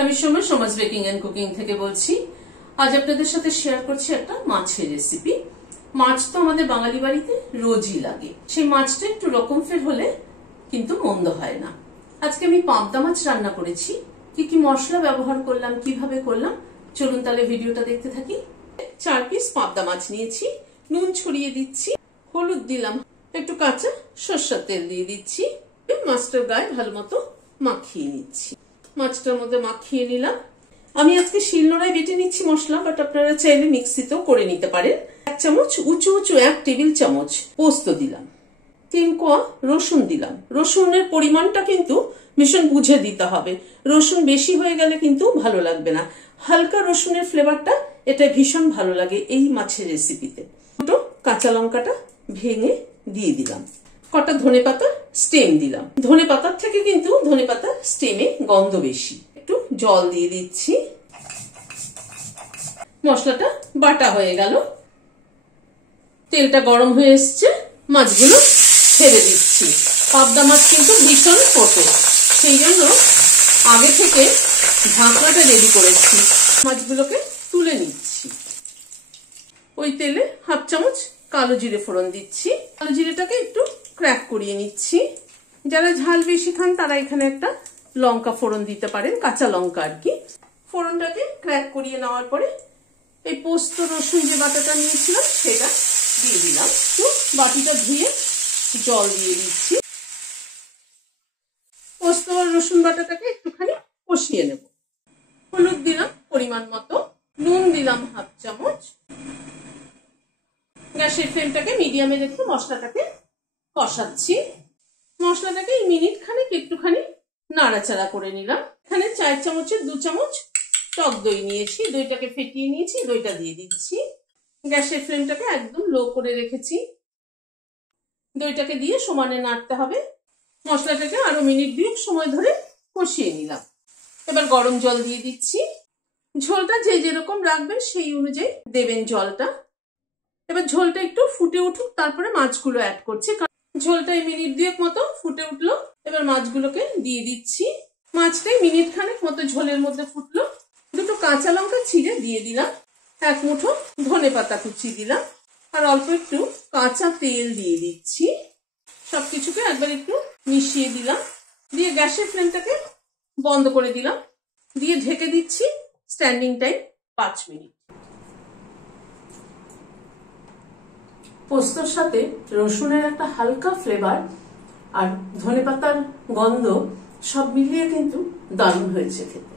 আমি সমাজ baking and cooking থেকে বলছি। আজ আপনাদের সাথে শেয়ার করছি একটা মাছের রেসিপি। মাছ তো আমাদের বাঙালি বাড়িতে রোজই লাগে, সেই মাছটা একটু রকম ফের হলে কিন্তু মন্দ হয় না। আজকে আমি পাবদা মাছ রান্না করেছি। কি কি মশলা ব্যবহার করলাম, কিভাবে করলাম, চলুন তাহলে ভিডিওটা দেখতে থাকি। 4 পিস পাবদা মাছ নিয়েছি, নুন ছড়িয়ে দিচ্ছি, হলুদ দিলাম, একটু কাঁচা সরষের তেল দিয়ে দিচ্ছি, মাছটার গায়ে ভালো মতো মাখিয়ে নিচ্ছি। মাছটার মধ্যে মাখিয়ে নিলাম। আমি আজকে শিলনোড়ায় বেটে নিচ্ছি মশলা, বাট আপনারা চাইলে মিক্সিতেও করে নিতে পারেন। 1 চামচ উঁচু 1 টেবিল চামচ পোস্ত দিলাম, 3 কোয়া রসুন দিলাম। রসুনের পরিমাণটা কিন্তু ভীষণ বুঝে দিতে হবে, রসুন বেশি হয়ে গেলে কিন্তু ভালো লাগবে না। হালকা রসুনের ফ্লেভারটা এটা ভীষণ ভালো লাগে এই মাছের রেসিপিতে। দুটো কাঁচা লঙ্কাটা ভেঙে দিয়ে দিলাম, কটা ধনেপাতা স্টেম দিলাম। ধনেপাতার থেকে কিন্তু ধনেপাতার স্টেমে গন্ধ বেশি। একটু জল দিয়ে দিচ্ছি। মশলাটা বাটা হয়ে গেল, তেলটা গরম হয়ে এসছে, মাছগুলো ছেড়ে দিচ্ছি। পাবদা মাছ কিন্তু ভীষণ ছোট, সেই জন্য আগে থেকে ঢাকনাটা রেডি করেছি। মাছগুলোকে তুলে নিচ্ছি। ওই তেলে 1/2 চামচ কালো জিরে ফোড়ন দিচ্ছি। কালো জিরেটাকে একটু ক্র্যাক করিয়ে নিচ্ছি। যারা ঝাল বেশি খান তারা এখানে একটা লঙ্কা ফোড়ন দিতে পারেন, কাঁচা লঙ্কা আর কি। ফোড়নটাকে ক্র্যাক করিয়ে নেওয়ার পরে এই পোস্ত রসুন যে বাটাটা নিয়েছিলাম সেটা দিয়ে দিলাম। তো বাটিটা ধুয়ে জল দিয়ে দিচ্ছি। পোস্ত আর রসুন বাটাটাকে একটুখানি কষিয়ে নেব। হলুদ দিলাম পরিমাণ মতো, নুন দিলাম 1/2 চামচ। গ্যাসের ফ্লেমটাকে মিডিয়ামে রেখে মশলাটাকে কষাচ্ছি। মশলাটাকে মিনিট খানেক একটুখানি নাড়াচাড়া করে নিলাম। এখানে 4 চামচের 2 চামচ টক দই নিয়েছি, দইটাকে ফেটিয়ে নিয়েছি, দইটা দিয়ে দিচ্ছি। গ্যাসের ফ্লেমটাকে একদম লো করে রেখেছি। দইটাকে দিয়ে সমানে নাড়তে হবে। মশলাটাকে আরো মিনিট 2 সময় ধরে কষিয়ে নিলাম। এবার গরম জল দিয়ে দিচ্ছি। ঝোলটা যে যেরকম রাখবেন সেই অনুযায়ী দেবেন জলটা। এবার ঝোলটা একটু ফুটে উঠুক, তারপরে মাছগুলো অ্যাড করছি। ঝোলটা মিনিট 2 মতো ফুটে উঠলো, এবার মাছগুলোকে দিয়ে দিচ্ছি। মাছটাই মিনিট খানেক মতো ঝোলের মধ্যে ফুটলো। দুটো কাঁচা লঙ্কা ছিঁড়ে দিয়ে দিলাম, 1 মুঠো ধনেপাতা কুচি দিলাম, আর অল্প একটু কাঁচা তেল দিয়ে দিচ্ছি। সবকিছুকে একবার একটু মিশিয়ে দিলাম, দিয়ে গ্যাসের ফ্লেমটাকে বন্ধ করে দিলাম, দিয়ে ঢেকে দিচ্ছি। Standing time 5 minute. পোস্তর সাথে রসুনের একটা হালকা ফ্লেভার আর ধনেপাতার গন্ধ সব মিলিয়ে কিন্তু দারুণ হয়েছে খেতে।